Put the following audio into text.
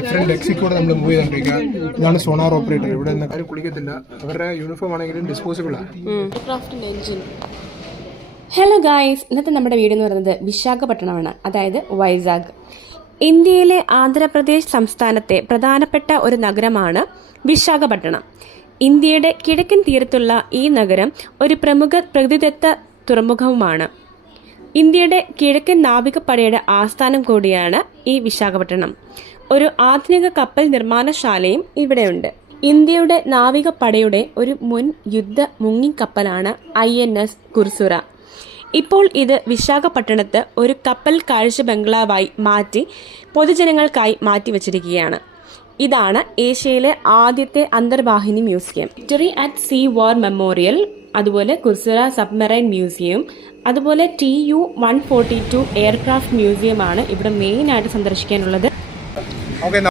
Different എക്സിക്കൂടെ നമ്മൾ move ചെയ്തോണ്ടിരിക്കുക. ഇതാണ് sonar operator. ഇവിടെ നിന്ന് ആരും കുളിക്കത്തില്ല. അവരുടെ യൂണിഫോം ആണെങ്കിലും ഡിസ്പോസിബിൾ ആണ്. ഹലോ ഗായ്സ്, ഇന്നത്തെ നമ്മുടെ വീഡിയോ എന്ന് പറയുന്നത് വിശാഖപട്ടണമാണ്, അതായത് വൈസാഗ്. ഇന്ത്യയിലെ ആന്ധ്രാപ്രദേശ് സംസ്ഥാനത്തെ പ്രധാനപ്പെട്ട ഒരു നഗരമാണ് വിശാഖപട്ടണം. ഇന്ത്യയുടെ കിഴക്കൻ തീരത്തുള്ള ഈ നഗരം ഒരു പ്രമുഖ പ്രകൃതിദത്ത തുറമുഖവുമാണ്. ഇന്ത്യയുടെ കിഴക്കൻ നാവികപ്പടയുടെ ആസ്ഥാനം കൂടിയാണ് ഈ വിശാഖപട്ടണം. ഒരു ആധുനിക കപ്പൽ നിർമ്മാണശാലയും ഇവിടെയുണ്ട്. ഇന്ത്യയുടെ നാവികപ്പടയുടെ ഒരു മുൻ യുദ്ധ മുങ്ങിക്കപ്പലാണ് INS കുർസുറ. ഇപ്പോൾ ഇത് വിശാഖപട്ടണത്ത് ഒരു കപ്പൽ കാഴ്ച ബംഗ്ലാവായി മാറ്റി പൊതുജനങ്ങൾക്കായി മാറ്റിവെച്ചിരിക്കുകയാണ്. ഇതാണ് ഏഷ്യയിലെ ആദ്യത്തെ അന്തർവാഹിനി മ്യൂസിയം. Victory at sea war memorial, അതുപോലെ കുർസുറ സബ്മറൈൻ മ്യൂസിയം, അതുപോലെ TU-142 എയർക്രാഫ്റ്റ് മ്യൂസിയമാണ് ഇവിടെ മെയിനായിട്ട് സന്ദർശിക്കാനുള്ളത്.